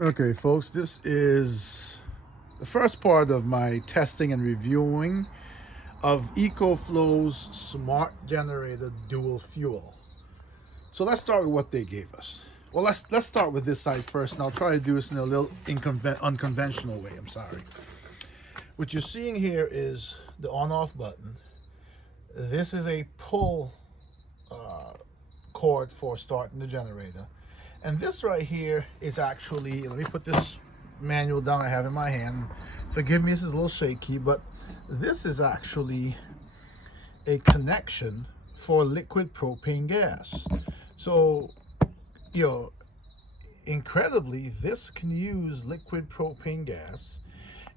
Okay, folks, this is the first part of my testing and reviewing of EcoFlow's smart generator dual fuel. So let's start with what they gave us. Well, let's start with this side first, and I'll try to do this in a little unconventional way. I'm sorry. What you're seeing here is the on-off button. This is a pull cord for starting the generator. And this right here is actually, let me put this manual down I have in my hand. Forgive me, this is a little shaky, but this is actually a connection for liquid propane gas. So, you know, incredibly, this can use liquid propane gas.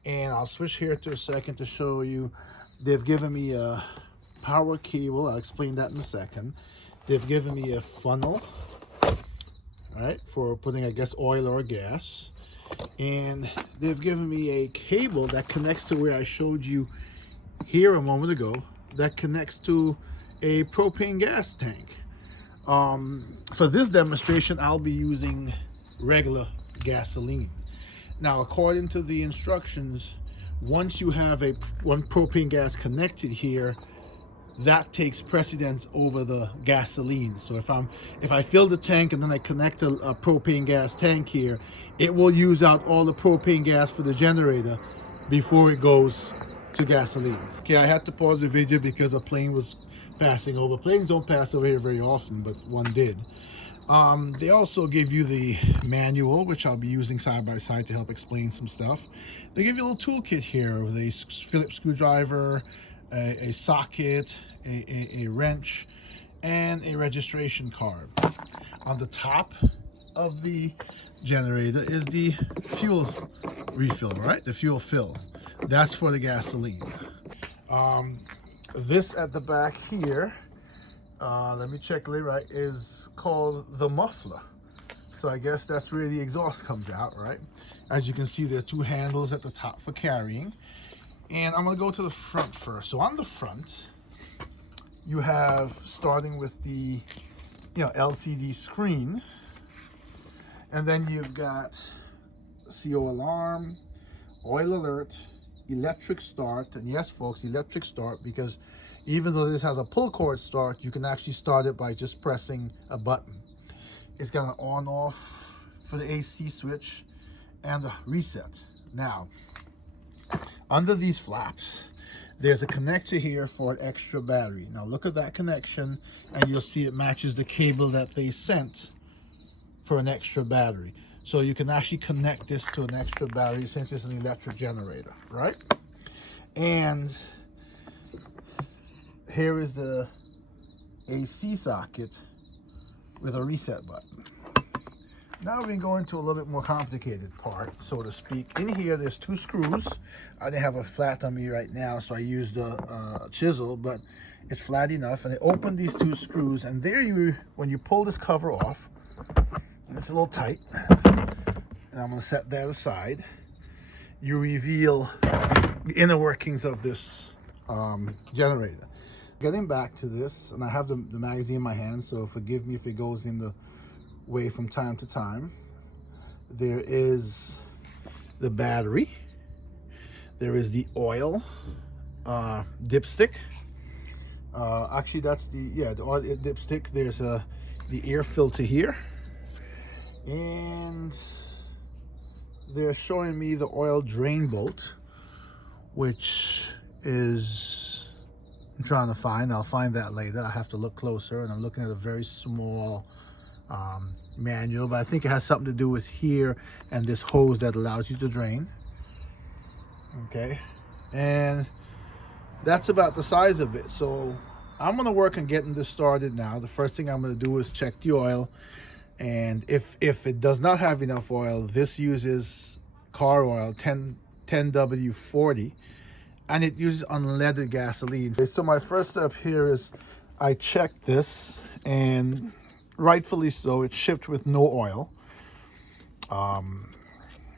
And I'll switch here to a second to show you. They've given me a power cable. I'll explain that in a second. They've given me a funnel, right, for putting, I guess, oil or gas. And they've given me a cable that connects to where I showed you here a moment ago, that connects to a propane gas tank. For this demonstration, I'll be using regular gasoline. Now, according to the instructions, once you have one propane gas connected here, that takes precedence over the gasoline. So if I fill the tank and then I connect a propane gas tank here, it will use out all the propane gas for the generator before it goes to gasoline. Okay, I had to pause the video because a plane was passing over. Planes don't pass over here very often, but one did. They also give you the manual, which I'll be using side by side to help explain some stuff. They give you a little toolkit here with a Phillips screwdriver, a socket, a wrench, and a registration card. On the top of the generator is the fuel refill, right? The fuel fill. That's for the gasoline. This at the back here, let me check it right, is called the muffler. So I guess that's where the exhaust comes out, right? As you can see, there are two handles at the top for carrying. And I'm gonna go to the front first. So on the front, you have, starting with the LCD screen, and then you've got CO alarm, oil alert, electric start, and yes folks, electric start, because even though this has a pull cord start, you can actually start it by just pressing a button. It's got an on off for the AC switch and a reset. Now, under these flaps, there's a connector here for an extra battery. Now look at that connection and you'll see it matches the cable that they sent for an extra battery. So you can actually connect this to an extra battery since it's an electric generator, right? And here is the AC socket with a reset button. Now we can go into a little bit more complicated part, so to speak. In here, there's two screws. I didn't have a flat on me right now, so I used a chisel, but it's flat enough. And I open these two screws, and there when you pull this cover off, and it's a little tight, and I'm gonna set that aside, you reveal the inner workings of this generator. Getting back to this, and I have the magazine in my hand, so forgive me if it goes in the way from time to time. There is the battery. There is the oil dipstick. Actually, that's the oil dipstick. There's the air filter here, and they're showing me the oil drain bolt, which is, I'm trying to find. I'll find that later. I have to look closer, and I'm looking at a very small manual, but I think it has something to do with here and this hose that allows you to drain. Okay, and that's about the size of it. So I'm going to work on getting this started now. The first thing I'm going to do is check the oil, and if it does not have enough oil, this uses car oil 10W40, and it uses unleaded gasoline. Okay, so my first step here is I check this, and rightfully so, it's shipped with no oil.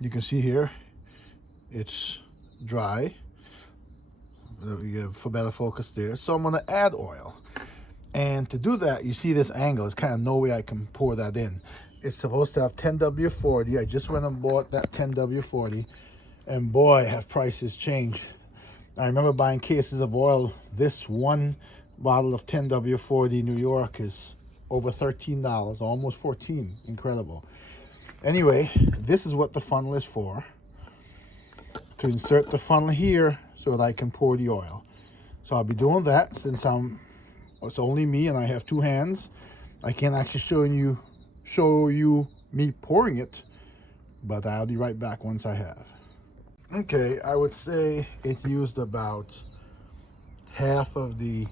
You can see here it's dry for better focus there. So I'm going to add oil, and to do that, you see this angle, it's kind of no way I can pour that in. It's supposed to have 10W40. I just went and bought that 10W40, and boy, have prices changed. I remember buying cases of oil. This one bottle of 10W40 New York is over $13, almost 14. Incredible. Anyway, this is what the funnel is for. To insert the funnel here so that I can pour the oil. So I'll be doing that since it's only me and I have two hands. I can't actually show you me pouring it, but I'll be right back once I have. Okay, I would say it used about half of the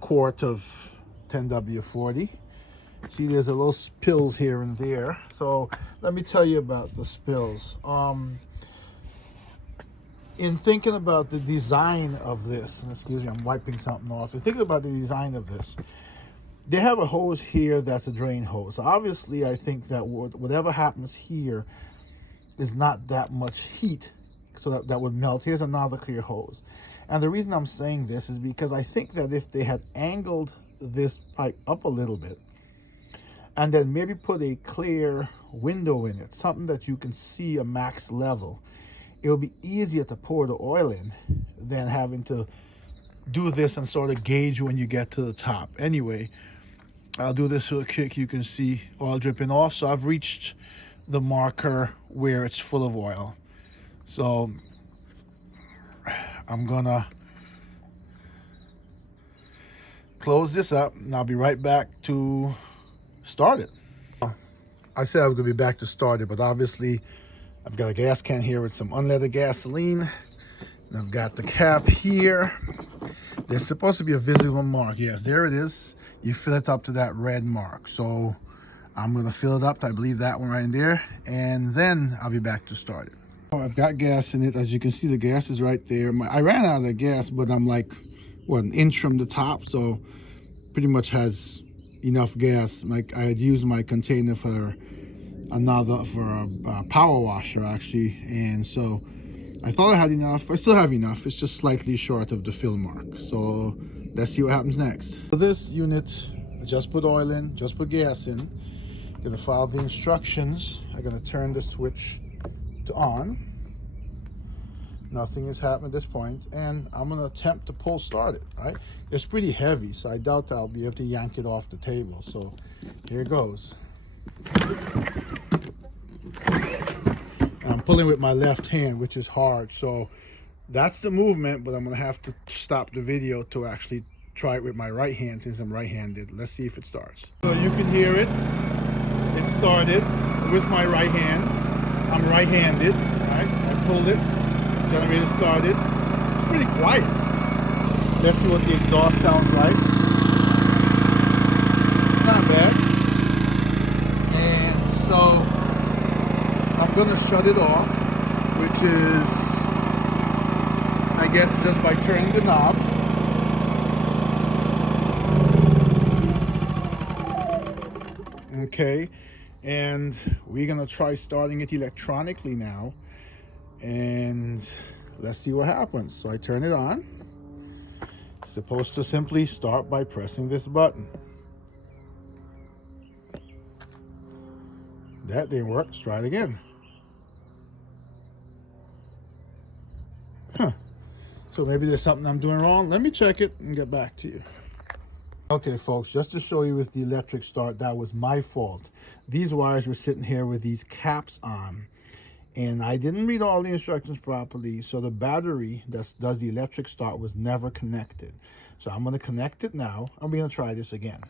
quart of 10W40. See, there's a little spills here and there. So let me tell you about the spills. In thinking about the design of this, and excuse me, I'm wiping something off. In thinking about the design of this, they have a hose here that's a drain hose. Obviously, I think that whatever happens here is not that much heat, so that would melt. Here's another clear hose. And the reason I'm saying this is because I think that if they had angled this pipe up a little bit, and then maybe put a clear window in it, something that you can see a max level, it'll be easier to pour the oil in than having to do this and sort of gauge when you get to the top. Anyway, I'll do this real quick. You can see oil dripping off. So I've reached the marker where it's full of oil. So I'm gonna close this up and I'll be right back to start it. I said I was gonna be back to start it, but obviously I've got a gas can here with some unleaded gasoline. And I've got the cap here. There's supposed to be a visible mark. Yes, there it is. You fill it up to that red mark. So I'm gonna fill it up. I believe that one right in there. And then I'll be back to start it. I've got gas in it. As you can see, the gas is right there. I ran out of the gas, but I'm like, what, an inch from the top. So pretty much has enough gas. Like, I had used my container for a power washer actually, and so I thought I had enough. I still have enough. It's just slightly short of the fill mark. So let's see what happens next. For this unit, I just put oil in, just put gas in. I'm gonna follow the instructions. I'm gonna turn the switch to on. Nothing is happening at this point, and I'm gonna attempt to pull start it. Right? It's pretty heavy, so I doubt I'll be able to yank it off the table. So here it goes. I'm pulling with my left hand, which is hard, so that's the movement, but I'm gonna have to stop the video to actually try it with my right hand since I'm right-handed. Let's see if it starts. So you can hear it. It started with my right hand. I'm right-handed, right? I pulled it, generator started. It's pretty quiet. Let's see what the exhaust sounds like. Not bad. And so I'm gonna shut it off, which is, I guess, just by turning the knob. Okay, and we're gonna try starting it electronically now, and let's see what happens. So I turn it on. It's supposed to simply start by pressing this button. That didn't work. Let's try it again. So maybe there's something I'm doing wrong. Let me check it and get back to you. Okay, folks, just to show you with the electric start, that was my fault. These wires were sitting here with these caps on, and I didn't read all the instructions properly, so the battery that does the electric start was never connected. So I'm going to connect it now. I'm going to try this again.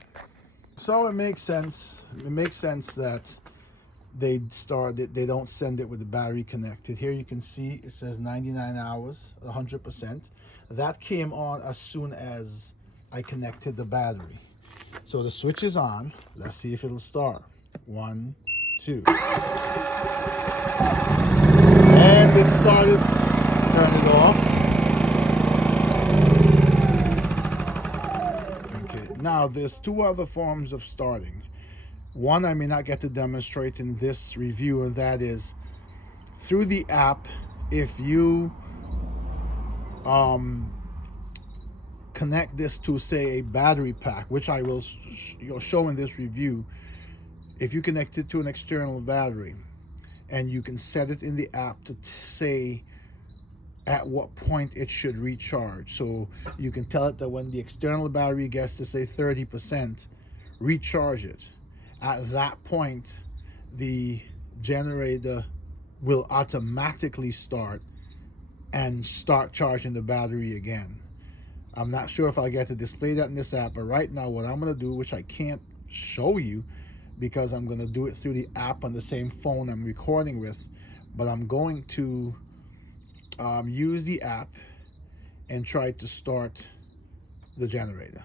So it makes sense. It makes sense that they don't send it with the battery connected. Here you can see it says 99 hours, 100%. That came on as soon as I connected the battery. So the switch is on. Let's see if it'll start. 1, 2. And it started. Let's turn it off. Okay, now there's two other forms of starting. One I may not get to demonstrate in this review, and that is through the app. If you connect this to, say, a battery pack, which I will show in this review. If you connect it to an external battery, and you can set it in the app to say at what point it should recharge. So you can tell it that when the external battery gets to, say, 30%, recharge it. At that point, the generator will automatically start and start charging the battery again. I'm not sure if I'll get to display that in this app, but right now what I'm going to do, which I can't show you because I'm going to do it through the app on the same phone I'm recording with, but I'm going to use the app and try to start the generator.